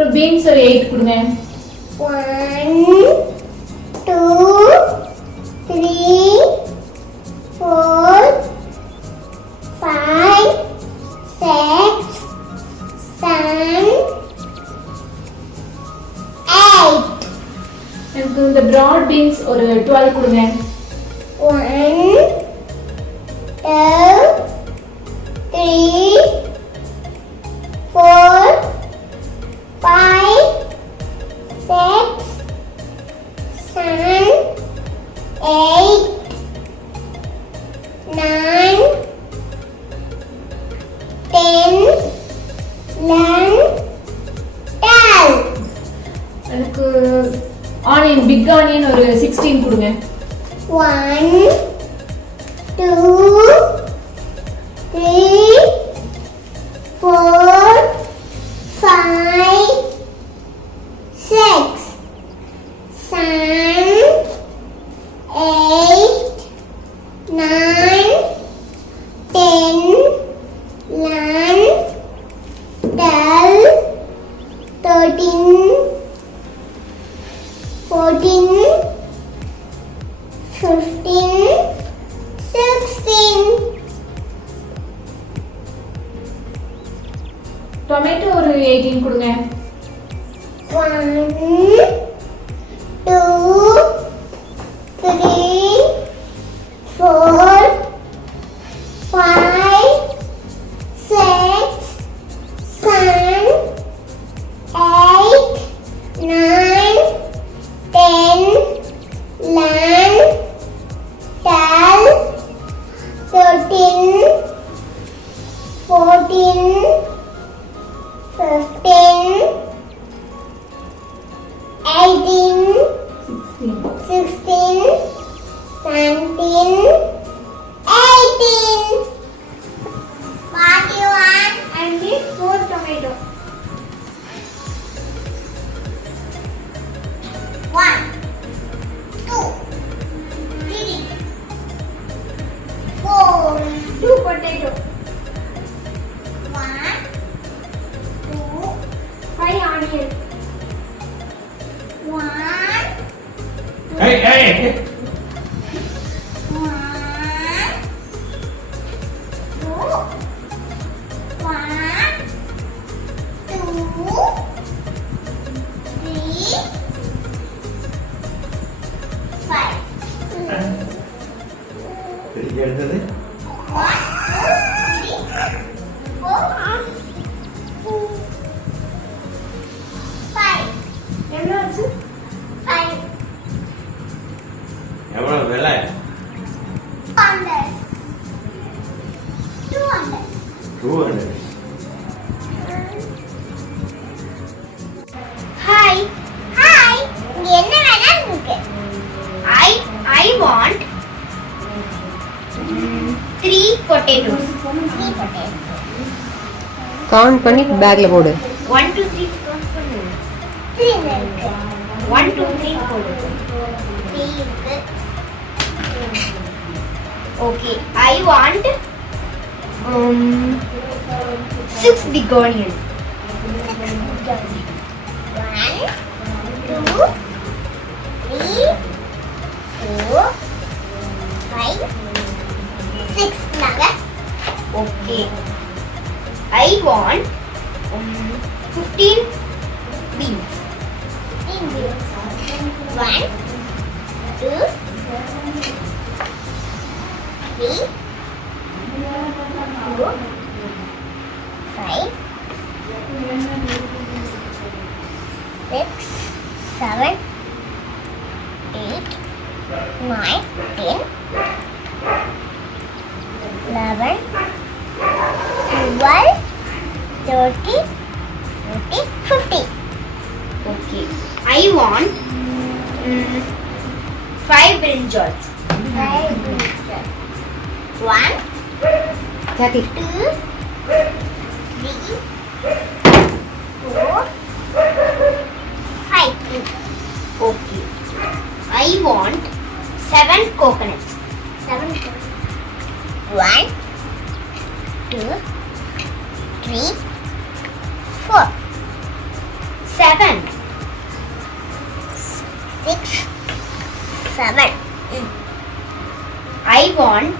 அப்புறம் பீன்ஸ் ஒரு 8 கொடுங்க. 1 2 3 4 5 6 7 8. எனக்கு இந்த broad beans ஒரு 12 கொடுங்க. 1 2 3 4 5 6 7 8 9 10 11 12. எனக்கு ஆனியன் பிக் ஆனியன் ஒரு 16 கொடுங்க. 1 2 3 4 5 6 7 8 9 10 11 12 13 14 15 16. டொமேட்டோ ஒரு 18 கொடுங்க. 1 2 3 4 5 6 7 8 9 10 11 12 13 14 15 18 16 17 18. What do you want? I need 4 tomato. 1 2 3 4 2 potato. 1 2 5 onion. 1 Hey! 1 2 1 2 3 5. எடுத்தது 1 2 3 4 5. எவ்வளவு ஆச்சு? 5. எவ்வளவு விலை? 200. 200. ஹாய் ஹாய், இங்க என்ன வேணும் உங்களுக்கு? I want 3 potatoes. 3 potatoes. கவுண்ட் பண்ணி பேக்ல போடு. 1 2 3 கவுண்ட் பண்ணு. 3 இருக்கு. 1 2 3 போடு. 3 இருக்கு. Okay, I want 6 big onion. 1 2 3 4 5 6 naga. Okay, I want 15 beans. 15 beans. 1 2 3 4 5 6 7 8 9 10 11 12 13 14 15. Okay, I want 5 brinjals. 5 brinjals. 1 Kathy. 2 3 4 5. Okay, I want 7 coconuts. 7 coconuts. 1 2 3 4 7. 6, 7. I want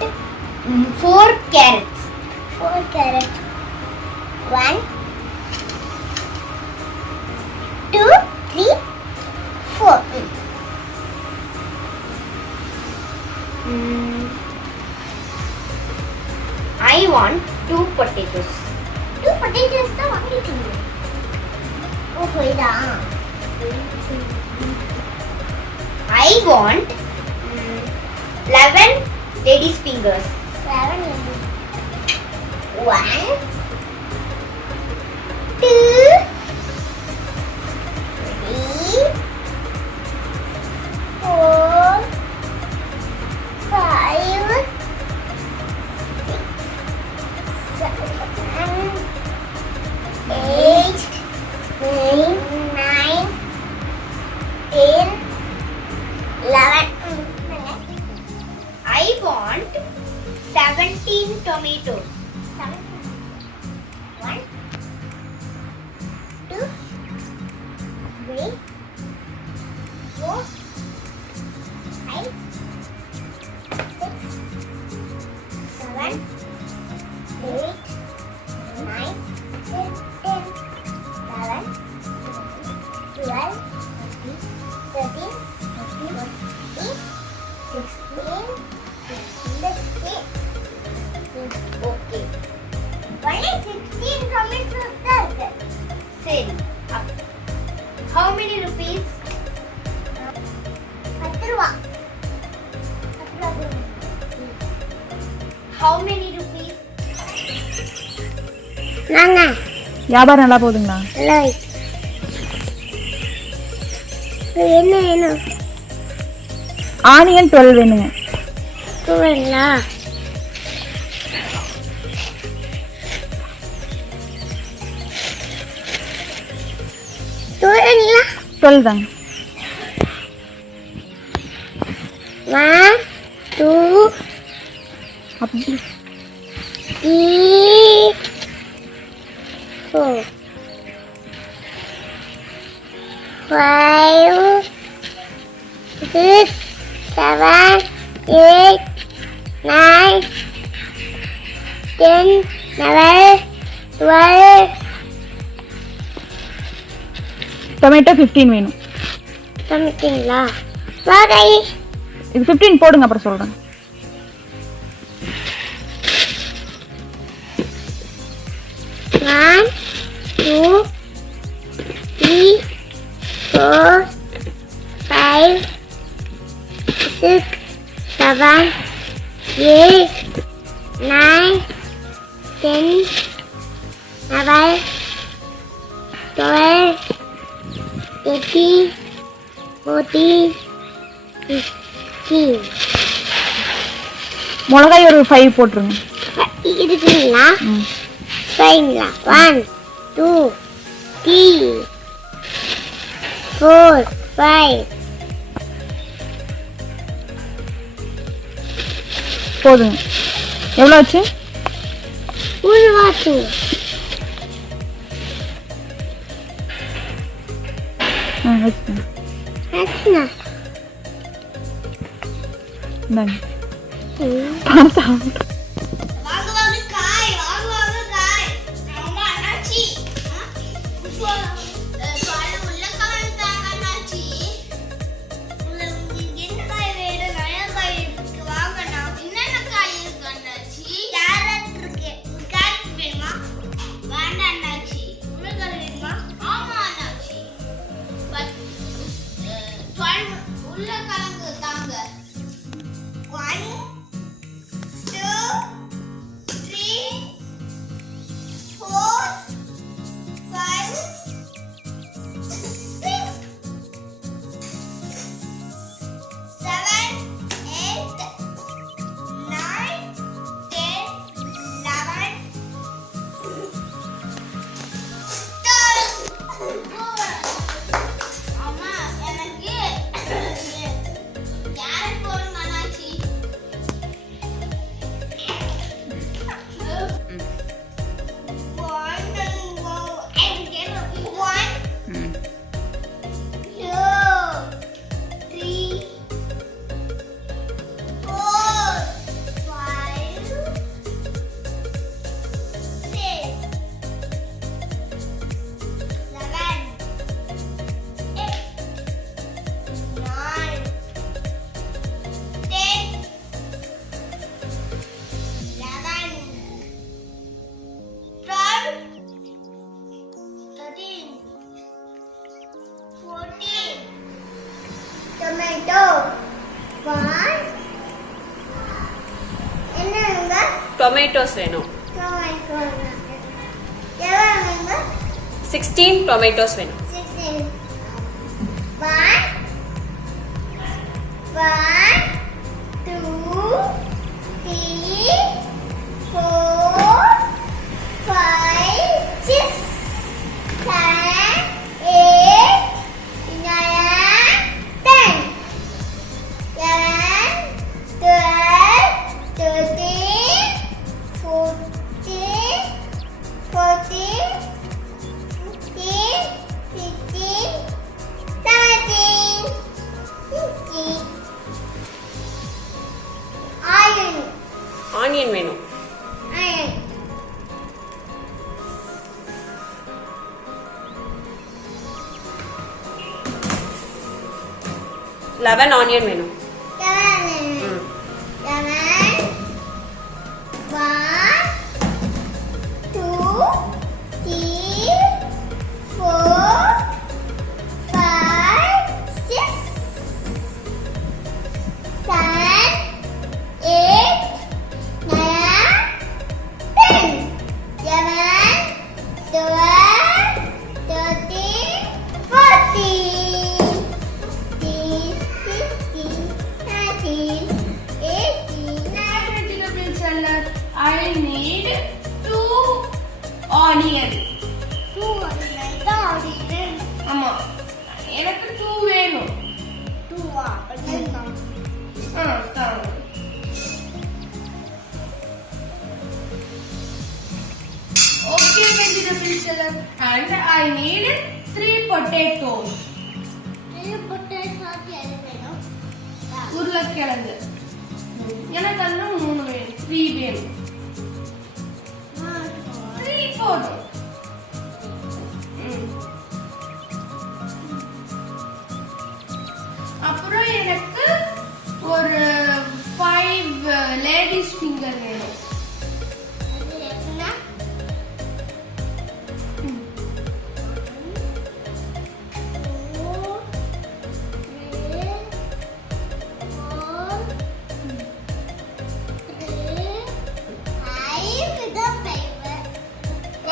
4 carrots. 4 carrots. 1, 2, 3, 4. I want 2 potatoes. 2 potatoes தான் வாங்கிட்டீங்க. ஓஹோ இதா. I want 11 ladies fingers. 11 ladies. 1, 2, 3, 4, 5, 6, 7, 8, 9, 10, 11. I want 17 tomatoes. 1, 2, 3, 4, 5, 6, 7, 8, 9, 10, 11, 12, 13, 14, 16, 16. Okay. Only 16 tomatoes தான் இருக்கு. சரி. How many rupees? 10 ரூபாய். How many rupees? நாங்க வியாபாரம் நல்லா போகுதுங்களா? லைக். என்ன வேணும்? ஆனியன் 12 வேணுங்க. 12 12 தாங்க. 1, 2, அப்படி 3, 4, 5, 6, 7, 8, 9, 10, 11, 12. டொமேட்டோ 15 வேணும். சமைச்சிங்களா? வாகை இது 15 போடுங்க, அப்புறம் சொல்றேன். One, 2, 3, 4, 5, 6, 7, 8, 9, 10, 11, 12, 13, 14, 15. மிளகாய் ஒரு 5 போட்டுருங்க. இருக்குங்களா? ஃபைங்களா? 1, 2, 3, 4, 5. போதுங்க. எவ்வளோ ஆச்சு? 1 வாட்சுங்க. வச்சுக்கோங்க. ஆச்சுண்ணா. இந்தாங்க. வாங்க வாங்க காய், வாங்க வாங்க காய். அம்மா அண்ணாச்சி. காய் உள்ள காய் தாங்க அண்ணாச்சி. உங்களுக்கு என்ன காய் வேணும்? நிறைய காய் இருக்கு. வாங்கண்ணா. என்னென்ன காய் இருக்கு அண்ணாச்சி? கேரட் இருக்கு. கேரட் வேணுமா? வேண்டாம் அண்ணாச்சி. உருளைக்கிழங்கு வேணுமா? ஆமா அண்ணாச்சி. பட் 12 உருளைக்கிழங்கு தாங்க. 1, 2, 3, 4, 5, One. என்னங்க டொமேட்டோஸ் வேணும். டொமேட்டோ எவ்வளவுங்க 16 டொமேட்டோஸ் வேணும். 16. One. One. 2. 3. 4. 5. 6. 7. 8. 9. 10. 11. 12. 13. 14. 14. 15. 16. 17. 18. ஆனியன் வேணும். Iron. 11 ஆனியன் வேணும். 11. 11. 1. 2. 3. 4. 5. 6. 7. 8. 9. 10. 11. 12. 13. 14. 15. 16. 18. vegetable salad. I need 2 onion. 2 onion. ஆமா, எனக்கு 2 வேணும். 2 அப்படின்னா தாங்க. Okay, vegetable salad. And I need 3 potatoes. உருளைக்கிழங்கு எனக்கு அந்த 3 வேணும். 3 வேணும். 3 போதும். அப்புறம் எனக்கு ஒரு 5 லேடிஸ் ஃபிங்கர் வேணும்.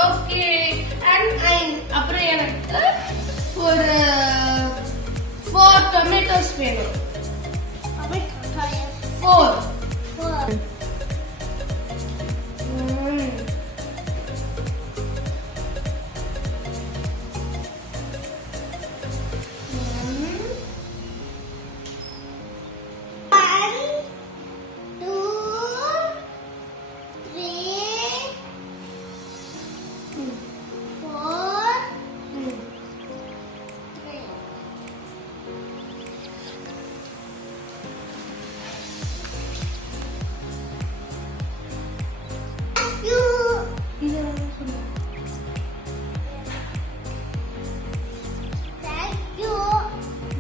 ஓகே, அப்புறம் எனக்கு ஒரு 4 டொமேட்டோஸ் வேணும். 4.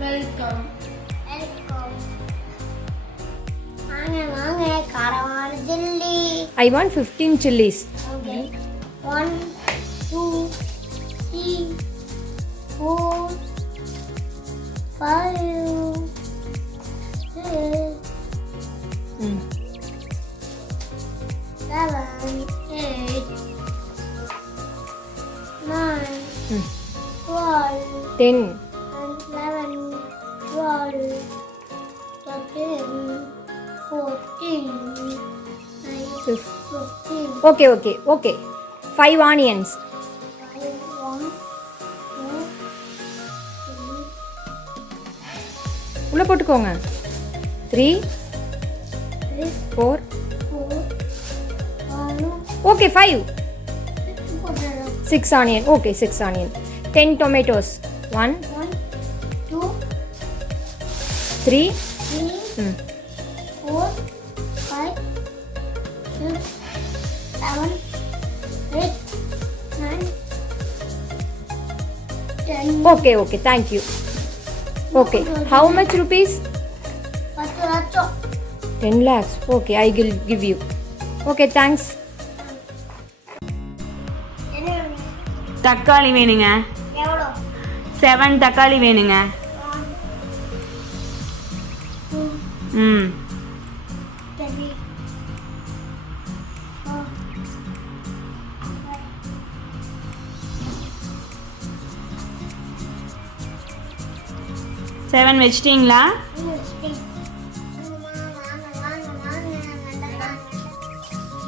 வெல்கம். வாங்க காரமான Jilly. I want 15 chilies. Okay. 1, 2, 3, 4, 5, 6, 7, 8, 9, 12, 10. 11, 12, 13, 14, 15. Okay. 5 onions. 1, 2, 3. உள்ள போட்டுக்கோங்க. 3, 4. 4, 1, Okay, 5. 6, 6 onion. Okay, 6 onion. 10 tomatoes. 1, 2, 3. 3, 4, 5, 6, 7, 8, 9, 10. Okay. Thank you. Okay. How much rupees? 10 லட்சம். 10 lakhs. Okay, I will give you. Okay, thanks. என்ன வேணும்? தக்காளி வேணுங்க. எவ்வளோ? 7 தக்காளி வேணுங்க. 1, 2, ம் 3 4 7 வச்சிட்டீங்களா?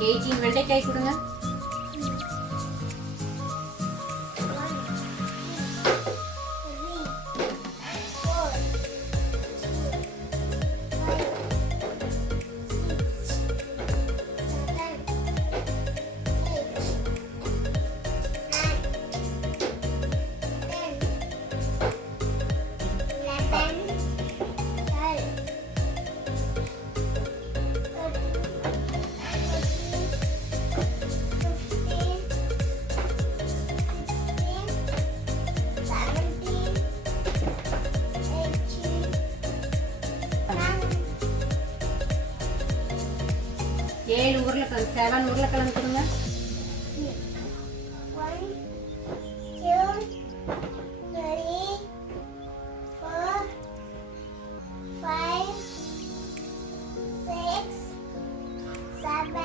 18 வெண்டைக்காய் கொடுங்க. ஏழு உருளைக்கிழங்கு 7 உருளைக்கிழங்கு கொடுங்க. 1 2 3 4 5 6 7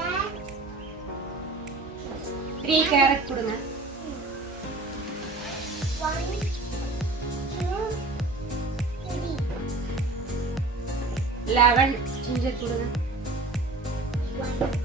3 கேரட் கொடுங்க. 1 2 3 11 ஜிஞ்சர் கொடுங்க. 1